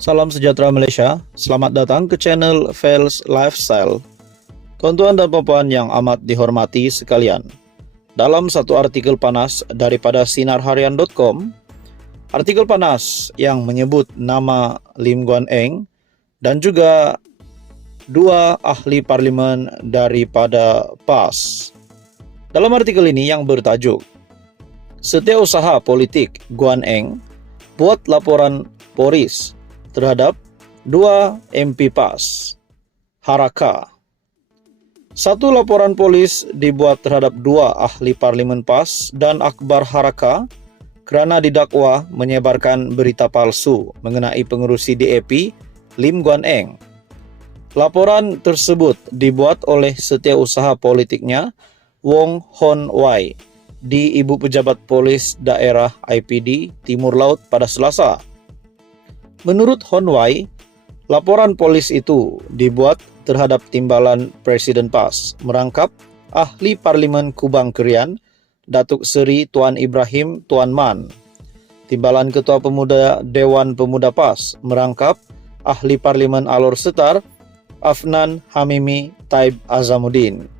Salam sejahtera Malaysia, selamat datang ke channel Fels Lifestyle. Tuan-tuan dan puan yang amat dihormati sekalian, dalam satu artikel panas daripada sinarharian.com, artikel panas yang menyebut nama Lim Guan Eng dan juga dua ahli parlimen daripada PAS. Dalam artikel ini yang bertajuk Setiausaha Politik Guan Eng buat laporan polis terhadap dua MP PAS, Haraka. Satu laporan polis dibuat terhadap dua ahli parlimen PAS dan Akbar Haraka kerana didakwa menyebarkan berita palsu mengenai pengerusi DAP Lim Guan Eng. Laporan tersebut dibuat oleh setiausaha politiknya Wong Hon Wai di Ibu Pejabat Polis Daerah IPD Timur Laut pada Selasa. Menurut Hon Wai, laporan polis itu dibuat terhadap timbalan Presiden PAS merangkap ahli Parlimen Kubang Kerian Datuk Seri Tuan Ibrahim Tuan Man. Timbalan Ketua Pemuda Dewan Pemuda PAS merangkap ahli Parlimen Alor Setar Afnan Hamimi Taib Azamuddin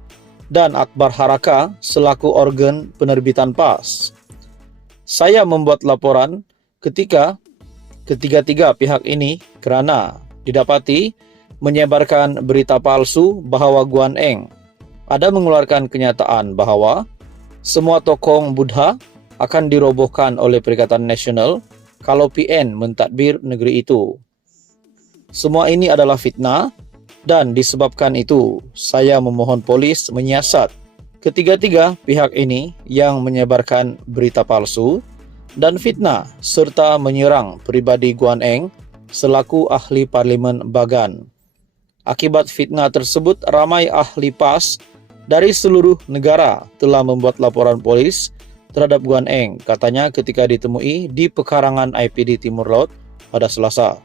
dan Akbar Haraka selaku organ penerbitan PAS. Saya membuat laporan ketika ketiga-tiga pihak ini kerana didapati menyebarkan berita palsu bahawa Guan Eng ada mengeluarkan kenyataan bahawa semua tokong Buddha akan dirobohkan oleh Perikatan Nasional kalau PN mentadbir negeri itu. Semua ini adalah fitnah dan disebabkan itu saya memohon polis menyiasat ketiga-tiga pihak ini yang menyebarkan berita palsu dan fitnah serta menyerang peribadi Guan Eng selaku ahli Parlimen Bagan. Akibat fitnah tersebut, ramai ahli PAS dari seluruh negara telah membuat laporan polis terhadap Guan Eng, katanya ketika ditemui di pekarangan IPD Timur Laut pada Selasa.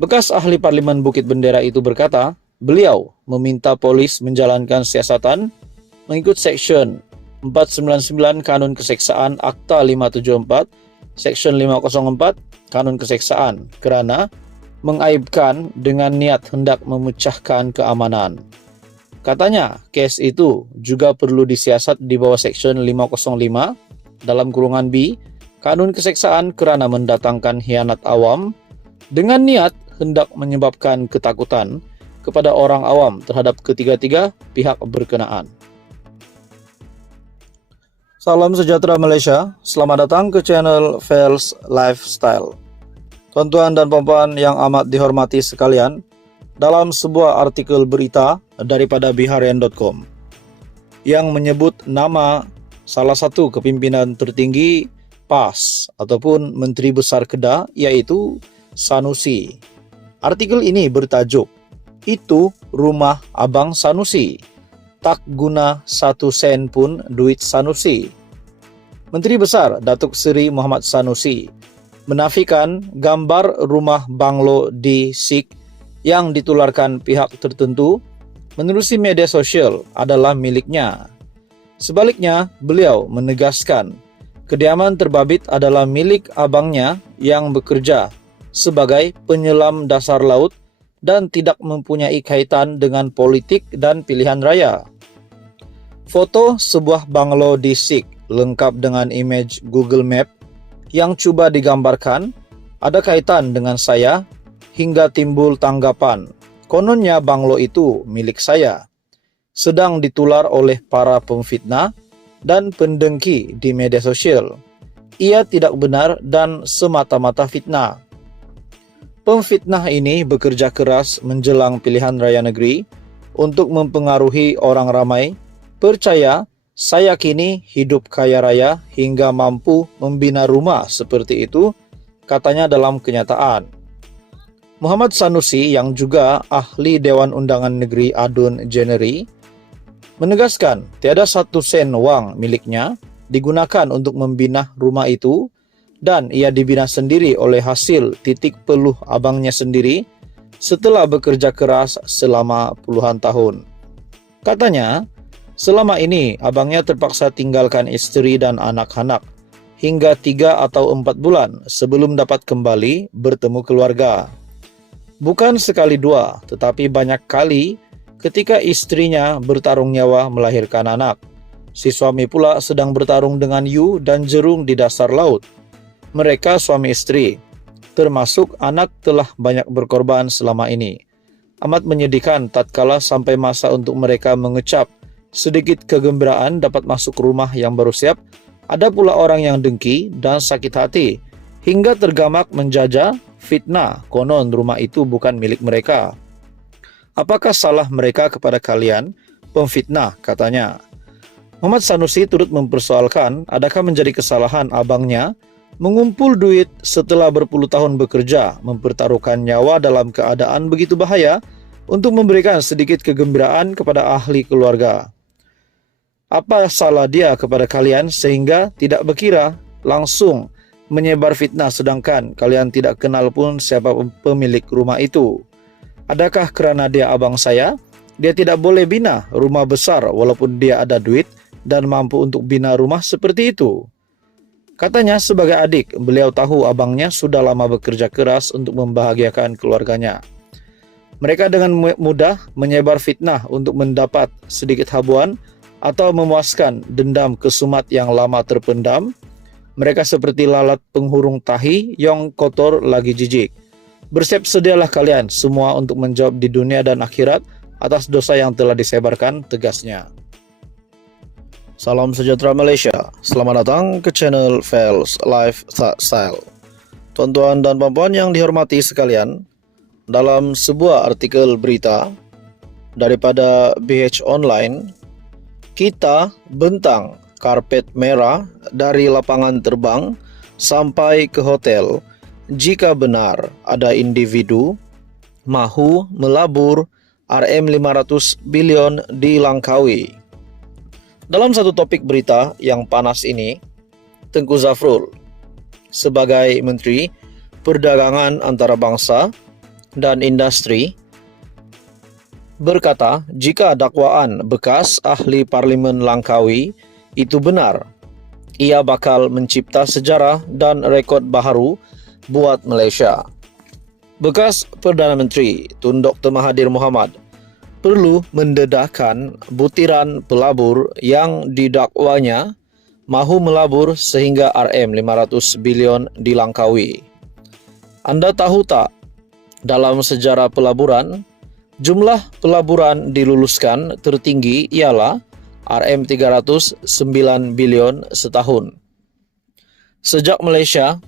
Bekas ahli Parlimen Bukit Bendera itu berkata, beliau meminta polis menjalankan siasatan mengikut Seksyen 499 Kanun Keseksaan Akta 574, Seksyen 504 Kanun Keseksaan kerana mengaibkan dengan niat hendak memecahkan keamanan. Katanya, kes itu juga perlu disiasat di bawah Seksyen 505 dalam kurungan B Kanun Keseksaan kerana mendatangkan hianat awam dengan niat hendak menyebabkan ketakutan kepada orang awam terhadap ketiga-tiga pihak berkenaan. Salam sejahtera Malaysia, selamat datang ke channel Fels Lifestyle. Tuan-tuan dan puan yang amat dihormati sekalian, dalam sebuah artikel berita daripada biharian.com yang menyebut nama salah satu kepimpinan tertinggi PAS ataupun Menteri Besar Kedah iaitu Sanusi. Artikel ini bertajuk, "Itu Rumah Abang Sanusi. Tak guna 1 sen pun duit Sanusi." Menteri Besar Datuk Seri Muhammad Sanusi menafikan gambar rumah banglo di SIK yang ditularkan pihak tertentu menerusi media sosial adalah miliknya. Sebaliknya, beliau menegaskan kediaman terbabit adalah milik abangnya yang bekerja sebagai penyelam dasar laut dan tidak mempunyai kaitan dengan politik dan pilihan raya. Foto sebuah banglo di SIK lengkap dengan image Google Map yang cuba digambarkan ada kaitan dengan saya hingga timbul tanggapan, kononnya banglo itu milik saya, sedang ditular oleh para pemfitnah dan pendengki di media sosial. Ia tidak benar dan semata-mata fitnah. Pemfitnah ini bekerja keras menjelang pilihan raya negeri untuk mempengaruhi orang ramai percaya saya kini hidup kaya raya hingga mampu membina rumah seperti itu, katanya dalam kenyataan. Muhammad Sanusi yang juga ahli Dewan Undangan Negeri Adun Jeneri menegaskan tiada 1 sen wang miliknya digunakan untuk membina rumah itu dan ia dibina sendiri oleh hasil titik peluh abangnya sendiri setelah bekerja keras selama puluhan tahun. Katanya, selama ini abangnya terpaksa tinggalkan isteri dan anak-anak hingga 3 atau 4 bulan sebelum dapat kembali bertemu keluarga. Bukan sekali dua, tetapi banyak kali ketika istrinya bertarung nyawa melahirkan anak. Si suami pula sedang bertarung dengan hiu dan jerung di dasar laut. Mereka suami istri, termasuk anak telah banyak berkorban selama ini. Amat menyedihkan tatkala sampai masa untuk mereka mengecap sedikit kegembiraan dapat masuk rumah yang baru siap. Ada pula orang yang dengki dan sakit hati, hingga tergamak menjajah fitnah konon rumah itu bukan milik mereka. Apakah salah mereka kepada kalian, pemfitnah, katanya. Muhammad Sanusi turut mempersoalkan adakah menjadi kesalahan abangnya mengumpul duit setelah berpuluh tahun bekerja, mempertaruhkan nyawa dalam keadaan begitu bahaya untuk memberikan sedikit kegembiraan kepada ahli keluarga. Apa salah dia kepada kalian sehingga tidak berkira langsung menyebar fitnah sedangkan kalian tidak kenal pun siapa pemilik rumah itu? Adakah kerana dia abang saya, dia tidak boleh bina rumah besar walaupun dia ada duit dan mampu untuk bina rumah seperti itu? Katanya sebagai adik, beliau tahu abangnya sudah lama bekerja keras untuk membahagiakan keluarganya. Mereka dengan mudah menyebar fitnah untuk mendapat sedikit habuan atau memuaskan dendam kesumat yang lama terpendam. Mereka seperti lalat penghurung tahi yang kotor lagi jijik. Bersiap sedialah kalian semua untuk menjawab di dunia dan akhirat atas dosa yang telah disebarkan, tegasnya. Salam sejahtera Malaysia. Selamat datang ke channel Fels Lifestyle. Tuan-tuan dan puan-puan yang dihormati sekalian, dalam sebuah artikel berita daripada BH Online, kita bentang karpet merah dari lapangan terbang sampai ke hotel jika benar ada individu mahu melabur RM500 bilion di Langkawi. Dalam satu topik berita yang panas ini, Tengku Zafrul sebagai Menteri Perdagangan Antarabangsa dan Industri berkata jika dakwaan bekas ahli Parlimen Langkawi itu benar, ia bakal mencipta sejarah dan rekod baharu buat Malaysia. Bekas Perdana Menteri Tun Dr. Mahathir Mohamad perlu mendedahkan butiran pelabur yang didakwanya mahu melabur sehingga RM500 bilion di Langkawi. Anda tahu tak, dalam sejarah pelaburan, jumlah pelaburan diluluskan tertinggi ialah RM309 bilion setahun. Sejak Malaysia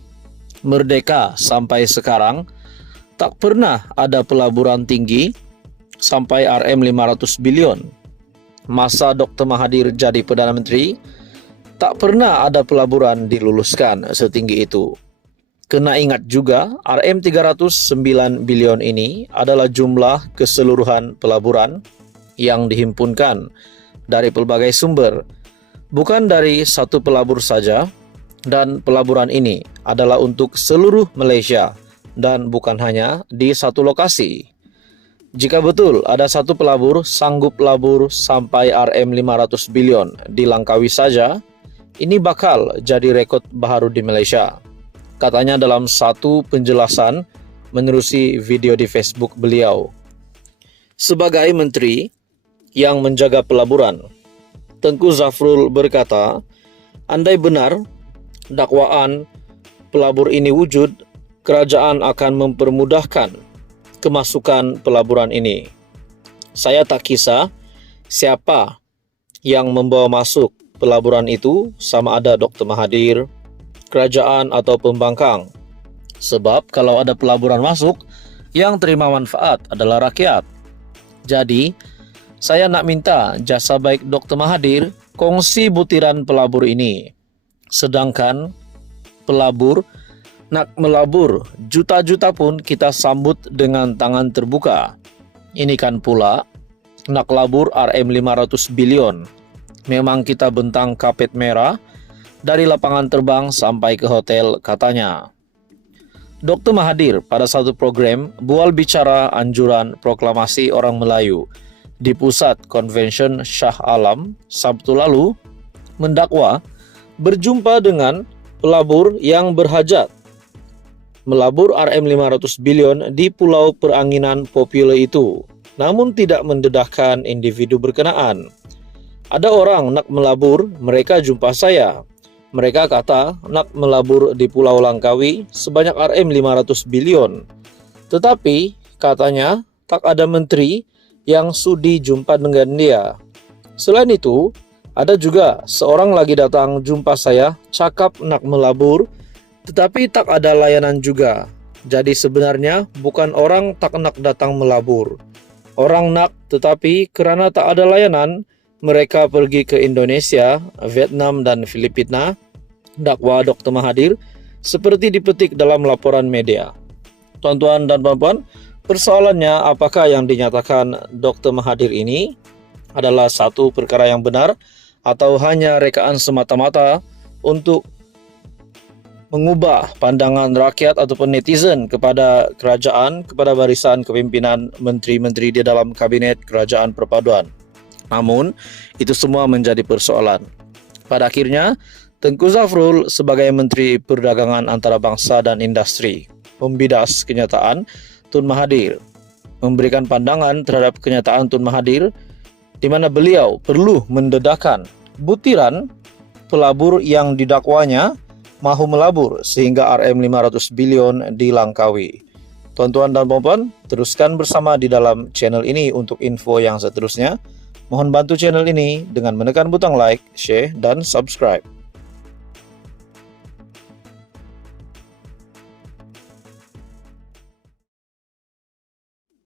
merdeka sampai sekarang, tak pernah ada pelaburan tinggi sampai RM500 bilion. Masa Dr. Mahathir jadi Perdana Menteri, tak pernah ada pelaburan diluluskan setinggi itu. Kena ingat juga, RM309 bilion ini adalah jumlah keseluruhan pelaburan yang dihimpunkan dari pelbagai sumber, bukan dari satu pelabur saja, dan pelaburan ini adalah untuk seluruh Malaysia dan bukan hanya di satu lokasi. Jika betul ada satu pelabur sanggup labur sampai RM500 bilion di Langkawi saja, ini bakal jadi rekod baharu di Malaysia, katanya dalam satu penjelasan menerusi video di Facebook beliau. Sebagai menteri yang menjaga pelaburan, Tengku Zafrul berkata, andai benar dakwaan pelabur ini wujud, kerajaan akan mempermudahkan kemasukan pelaburan ini. Saya tak kisah siapa yang membawa masuk pelaburan itu, sama ada Dr. Mahathir, kerajaan atau pembangkang. Sebab kalau ada pelaburan masuk, yang terima manfaat adalah rakyat. Jadi, saya nak minta jasa baik Dr. Mahathir kongsi butiran pelabur ini. Sedangkan pelabur nak melabur juta-juta pun kita sambut dengan tangan terbuka. Ini kan pula nak labur RM500 bilion. Memang kita bentang kapet merah dari lapangan terbang sampai ke hotel, katanya. Dr. Mahathir pada satu program bual bicara anjuran proklamasi orang Melayu di Pusat Konvensyen Shah Alam Sabtu lalu mendakwa berjumpa dengan pelabur yang berhajat melabur Rm500 billion di pulau peranginan Popular itu, namun tidak mendedahkan individu berkenaan. Ada orang nak melabur, mereka jumpa saya. Mereka kata nak melabur di Pulau Langkawi sebanyak Rm500 billion. Tetapi katanya tak ada menteri yang sudi jumpa dengan dia. Selain itu, ada juga seorang lagi datang jumpa saya, cakap nak melabur, tetapi tak ada layanan juga. Jadi sebenarnya bukan orang tak nak datang melabur. Orang nak, tetapi kerana tak ada layanan, mereka pergi ke Indonesia, Vietnam dan Filipina. Dakwa Dr. Mahathir seperti dipetik dalam laporan media. Tuan-tuan dan puan-puan, persoalannya apakah yang dinyatakan Dr. Mahathir ini adalah satu perkara yang benar atau hanya rekaan semata-mata untuk mengubah pandangan rakyat ataupun netizen kepada kerajaan, kepada barisan kepimpinan menteri-menteri di dalam kabinet kerajaan perpaduan. Namun, itu semua menjadi persoalan. Pada akhirnya, Tengku Zafrul sebagai Menteri Perdagangan Antarabangsa dan Industri membidas kenyataan Tun Mahathir, memberikan pandangan terhadap kenyataan Tun Mahathir di mana beliau perlu mendedahkan butiran pelabur yang didakwanya mahu melabur sehingga Rm500 billion di Langkawi. Tuan-tuan dan puan-puan, teruskan bersama di dalam channel ini untuk info yang seterusnya. Mohon bantu channel ini dengan menekan butang like, share, dan subscribe.